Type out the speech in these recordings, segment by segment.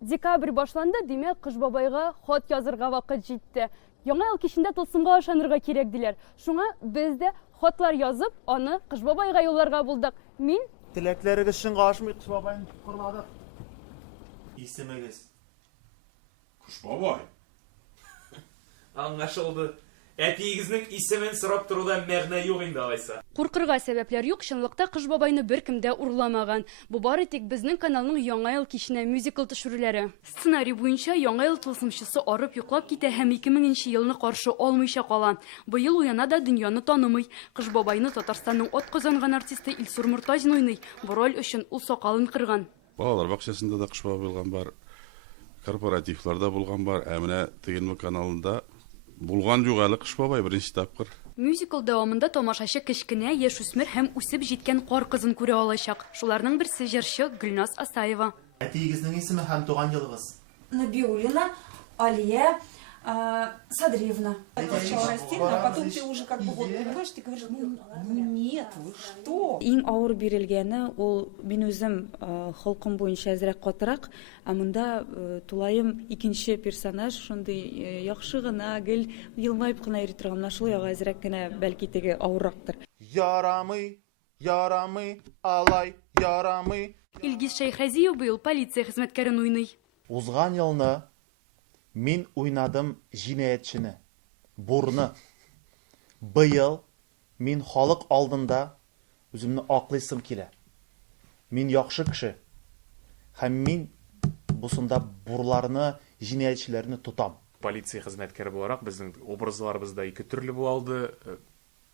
Декабрь башланды, демек Кыш бабайга хат язырга вакыт җитте. Яңа ел кичендә тылсымга ышанырга кирәк диләр. Шуңа без дә хатлар язып, аны Кыш бабайга юлларга булдык. Мин Теләкләрегез шуңа ашмый Кыш бабайны курладык. Исемегез. Кыш бабай. Аңлашылды. Әтиегезнең исемен сорап торуда мәгънә юк инде алайса. куркырга сәбәпләр юк, чынлыкта Кыш бабайны беркем дә урламаган. Бу бары тик безнең каналның яңа ел киченә мюзикл төшерүләре. Сценарий буенча яңа ел тылсымчысы арып йоклап китә һәм 2000 елны каршы алмыйча кала. Быел уяна да дөньяны танымый. Кыш бабайны Татарстанның атказанган артисты Илсур Муртазин уйный. Бу роль өчен ул сакалын кырган. Балалар бакчасында да Кыш бабай булган бар. Корпоративларда булган бар. Ә менә Тегенме каналында булган юк әле Кыш бабай беренче тапкыр. Мюзикл дәвамында тамашачы кечкенә, яшүсмер һәм үсеп җиткән кар кызын күрә алачак. Шуларның берсе җырчы Гөлназ Асаева. Әтиегезнең исеме һәм туган елыгыз. Набиуллина Алия Садриевна. Сначала растерянно, а потом ты уже как бы вот понимаешь, ты говоришь, ну нет, вы что? Иң авыр бирелгәне ул мин үзем халкым буенча әзрәк катырак, ә монда тулаем икенче персонаж, шундый яхшы гына, гел елмайып кына йөри торган, шул яга әзрәк кенә бәлки теге авыррактыр. Ярамый, ярамый, алай, ярамый. Илгиз Шәйхразиев быел полиция хезмәткәрен уйный. Узган елны мин уйнадым җинаятчыны, бурны. Быел мин халык алдында үземне аклыйсым килә. Мин яхшы кеше. Һәм мин бусында бурларны, җинаятчыларны тотам. Полиция хезмәткәре буларак безнең образларыбыз да ике төрле булды.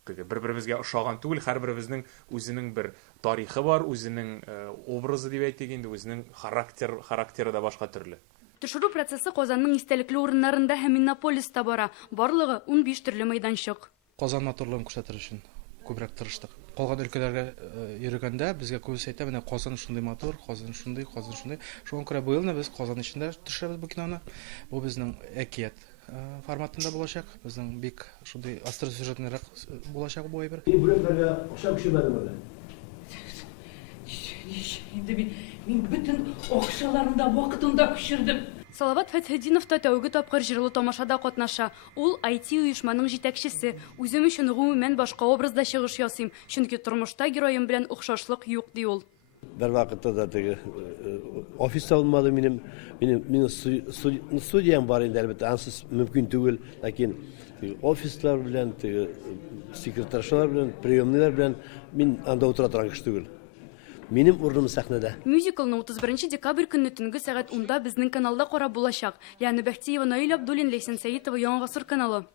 Бер-беребезгә ошаган түгел, һәрберебезнең үзенең бер тарихы бар, үзенең образы дип әйтик инде, үзенең характеры да башка төрле. Төшерү процессы Казанның истәлекле урыннарында һәм Иннополиста бара. Барлыгы 15 төрле майданчык. Казан матурлыгын күрсәтер өчен күбрәк тырыштык. Калган өлкәләргә йөргәндә безгә күбесе әйтә, менә Казан шундый матур, Казан шундый, Казан шундый. Шуңа күрә быел без Казан эчендә төшерәбез бу киноны. Бу безнең әкият форматында булачак. Безнең бик шундый астыр сюжетнарак булачак бу әйбер. Бүләкләргә охшап кешебәдем әле. Мин бөтен акчаларында вакытында күчердем. Салават Фәтхетдинов та тәүге тапкыр җырлы тамашада катнаша. Ул IT оешманың җитәкчесе. Үзем өчен гомумән башка образда чыгыш ясыйм, чөнки тормышта героем белән охшашлык юк ди ул. Бер вакытта да теге офиста булмады минем студиям бар инде, әлбәттә, ансыз мөмкин түгел, ләкин офислар белән, теге секретаршалар белән, приемнылар белән мин анда утыра торган кеше түгел. Минем урыным сәхнәдә. Мюзиклны 31 декабрь көнне төнге сәгать 10-да безнең каналда карап булачак. Ләна Бәхтиева, Наил Абдуллин, Лейсан Сәетова, Яңа гасыр каналы.